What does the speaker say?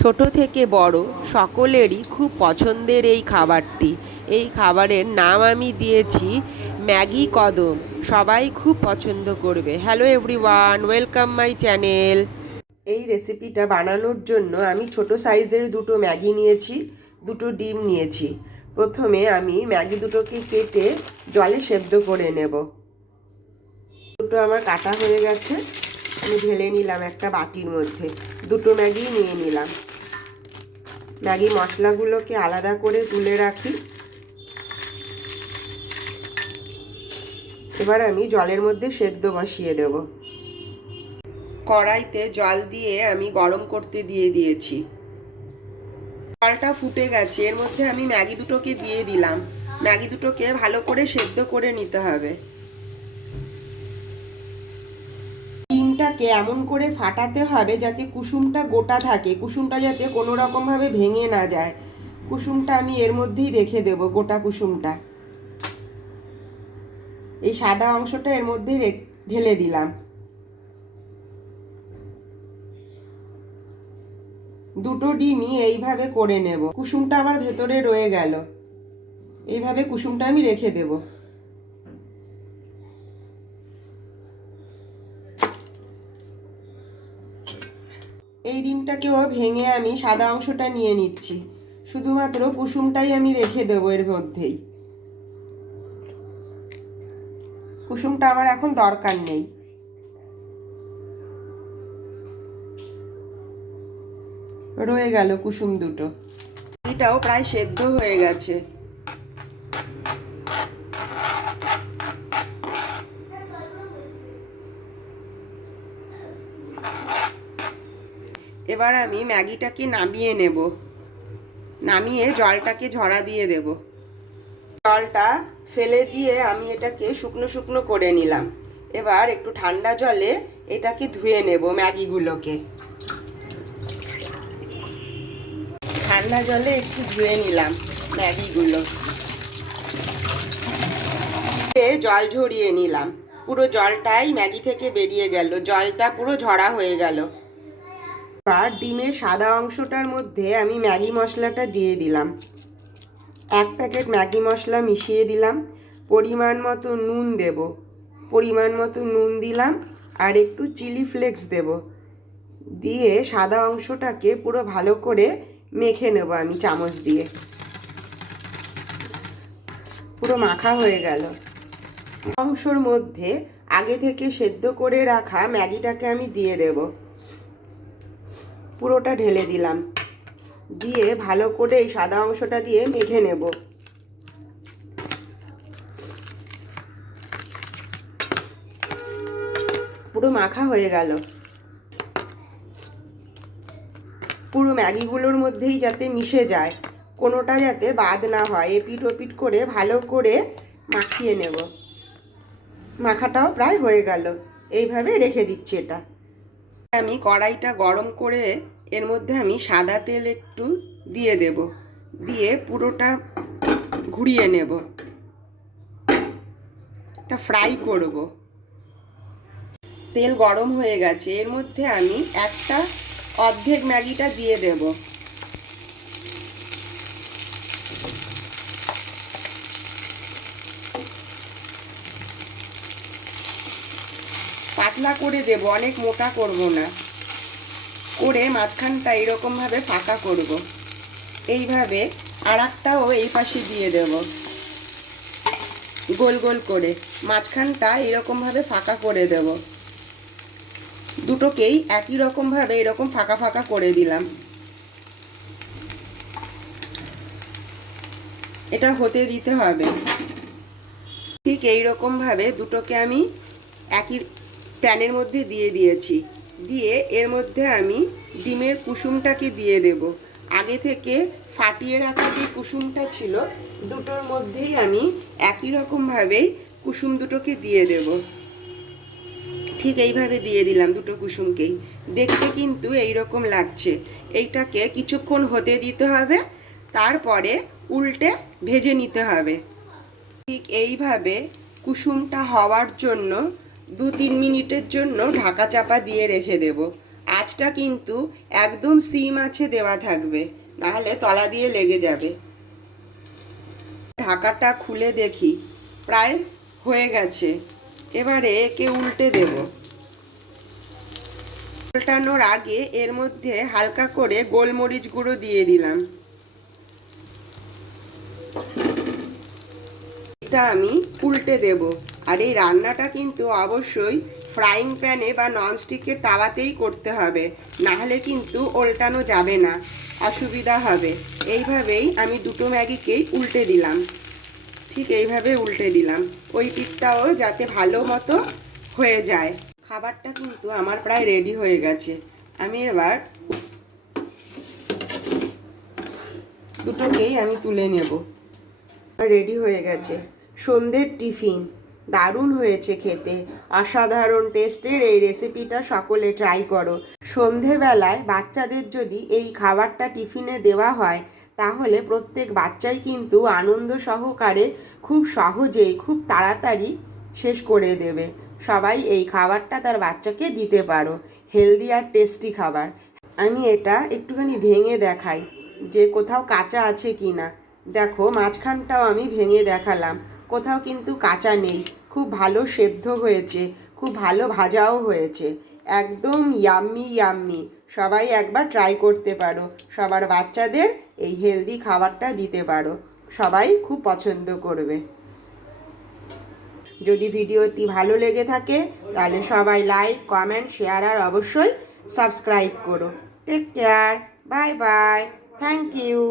ছোট থেকে বড় সকলেরই খুব পছন্দের এই খাবারটি। এই খাবারের নাম আমি দিয়েছি ম্যাগি কদম। সবাই খুব পছন্দ করবে। Hello everyone, welcome my channel. এই রেসিপিটা বানানোর জন্য আমি ছোট সাইজের দুটো ম্যাগি নিয়েছি, দুটো ডিম নিয়েছি। প্রথমে আমি ম্যাগি দুটোকে কেটে জলে সেদ্ধ করে নেব। দুটো আমার কাটা হয়ে গেছে, আমি ঢেলে নিলাম একটা বাটির মধ্যে। দুটো ম্যাগি নিয়ে নিলাম। ম্যাগি মশলাগুলোকে আলাদা করে তুলে রাখি। এবার আমি জলের মধ্যে সেদ্ধ বসিয়ে দেব। কড়াইতে জল দিয়ে আমি গরম করতে দিয়ে দিয়েছি। জলটা ফুটে গেছে, এর মধ্যে আমি ম্যাগি দুটোকে দিয়ে দিলাম। ম্যাগি দুটোকে ভালো করে সেদ্ধ করে নিতে হবে। ডিমটাকে এমন করে ফাটাতে হবে যাতে কুসুমটা গোটা থাকে, কুসুমটা যাতে কোনো রকমভাবে ভেঙে না যায়। কুসুমটা আমি এর মধ্যেই রেখে দেব, গোটা কুসুমটা। এই সাদা অংশটা এর মধ্যেই ঢেলে দিলাম। দুটো ডিমই এইভাবে করে নেব। কুসুমটা আমার ভেতরে রয়ে গেল, এইভাবে কুসুমটা আমি রেখে দেব। এই ডিমটাকেও ভেঙে আমি সাদা অংশটা নিয়ে নিচ্ছি। শুধুমাত্র কুসুমটাই আমি রেখে দেব এর মধ্যেই। কুসুমটা আমার এখন দরকার নেই। রয়ে গেল কুসুম দুটো। এটাও প্রায় সেদ্ধ হয়ে গেছে। এবার আমি ম্যাগিটাকে নামিয়ে নেব। নামিয়ে জলটাকে ঝরা দিয়ে দেব। জলটা ফেলে দিয়ে আমি এটাকে শুকনো শুকনো করে নিলাম। এবার একটু ঠান্ডা জলে এটাকে ধুয়ে নেব ম্যাগিগুলোকে। ঠান্ডা জলে একটু ধুয়ে নিলাম ম্যাগিগুলো। জল ঝরিয়ে নিলাম। পুরো জলটাই ম্যাগি থেকে বেরিয়ে গেল, জলটা পুরো ঝরা হয়ে গেল। এবার ডিমের সাদা অংশটার মধ্যে আমি ম্যাগি মশলাটা দিয়ে দিলাম। এক প্যাকেট ম্যাগি মশলা মিশিয়ে দিলাম। পরিমাণ মতো নুন দেব, পরিমাণ মতো নুন দিলাম। আর একটু চিলি ফ্লেক্স দেব। দিয়ে সাদা অংশটাকে পুরো ভালো করে মেখে নেব আমি চামচ দিয়ে। পুরো মাখা হয়ে গেল। অংশর মধ্যে আগে থেকে সেদ্ধ করে রাখা ম্যাগিটাকে আমি দিয়ে দেব। পুরোটা ঢেলে দিলাম। দিয়ে ভালো করে এই সাদা অংশটা দিয়ে মেখে নেব। পুরো মাখা হয়ে গেল। পুরো ম্যাগিগুলোর মধ্যেই যাতে মিশে যায়, কোনোটা যাতে বাদ না হয়, এপিট ওপিট করে ভালো করে মাখিয়ে নেব। মাখাটাও প্রায় হয়ে গেল। এইভাবে রেখে দিচ্ছি এটা। আমি কড়াইটা গরম করে এর মধ্যে আমি সাদা তেল একটু দিয়ে দেব। দিয়ে পুরোটা ঘুরিয়ে নেব। এটা ফ্রাই করব। তেল গরম হয়ে গেছে, এর মধ্যে আমি একটা অর্ধেক ম্যাগিটা দিয়ে দেব। পাতলা করে দেব, অনেক মোটা করব না। করে মাঝখানটা এরকমভাবে ফাঁকা করব। এইভাবে আর একটাও এই পাশে দিয়ে দেব, গোল গোল করে মাঝখানটা এরকমভাবে ফাঁকা করে দেব। দুটোকেই একই রকমভাবে এরকম ফাঁকা ফাঁকা করে দিলাম। এটা হতে দিতে হবে। ঠিক এই রকমভাবে দুটোকে আমি একই প্যানের মধ্যে দিয়ে দিয়েছি। দিয়ে এর মধ্যে আমি ডিমের কুসুমটাকে দিয়ে দেব। আগে থেকে ফাটিয়ে রাখা যে কুসুমটা ছিল, দুটোর মধ্যেই আমি একই রকমভাবেই কুসুম দুটোকে দিয়ে দেব। ঠিক এইভাবে দিয়ে দিলাম দুটো কুসুমকেই। দেখতে কিন্তু এই রকম লাগছে। এইটাকে কিছুক্ষণ হতে দিতে হবে, তারপরে উল্টে ভেজে নিতে হবে। ঠিক এইভাবে কুসুমটা হওয়ার জন্য 2-3 মিনিটের জন্য ঢাকা চাপা দিয়ে রেখে দেব। আঁচটা কিন্তু একদম সিম আছে দেওয়া থাকবে, নাহলে তলা দিয়ে লেগে যাবে। ঢাকাটা খুলে দেখি, প্রায় হয়ে গেছে। এবারে একে উল্টে দেব। উল্টানোর আগে এর মধ্যে হালকা করে গোলমরিচ গুঁড়ো দিয়ে দিলাম। এটা আমি উল্টে দেব। আর এই রান্নাটা কিন্তু অবশ্যই ফ্রাইং প্যানে বা ননস্টিকের তাওয়াতেই করতে হবে, নাহলে কিন্তু উল্টানো যাবে না, অসুবিধা হবে। এইভাবেই আমি দুটো ম্যাগিকেই উল্টে দিলাম, ঠিক এইভাবে উল্টে দিলাম, ওই পিঠটাও যাতে ভালো মতো হয়ে যায়। খাবারটা কিন্তু আমার প্রায় রেডি হয়ে গেছে। আমি এবার দুটোকেই আমি তুলে নেব। রেডি হয়ে গেছে সন্ধ্যের টিফিন। দারুণ হয়েছে খেতে, অসাধারণ টেস্টের এই রেসিপিটা সকলে ট্রাই করো। সন্ধেবেলায় বাচ্চাদের যদি এই খাবারটা টিফিনে দেওয়া হয়, তাহলে প্রত্যেক বাচ্চাই কিন্তু আনন্দ সহকারে খুব সহজেই খুব তাড়াতাড়ি শেষ করে দেবে। সবাই এই খাবারটা তার বাচ্চাকে দিতে পারো, হেলদি আর টেস্টি খাবার। আমি এটা একটুখানি ভেঙে দেখাই যে কোথাও কাঁচা আছে কি না। দেখো, মাঝখানটাও আমি ভেঙে দেখালাম, কোথাও কিন্তু কাঁচা নেই, খুব ভালো সেদ্ধ হয়েছে, খুব ভালো ভাজাও হয়েছে, একদম ইয়াম্মি ইয়াম্মি। সবাই একবার ট্রাই করতে পারো, সবার বাচ্চাদের এই হেলদি খাবারটা দিতে পারো, সবাই খুব পছন্দ করবে। যদি ভিডিওটি ভালো লেগে থাকে তাহলে সবাই লাইক, কমেন্ট, শেয়ার আর অবশ্যই সাবস্ক্রাইব করো। Take care, bye bye, thank you.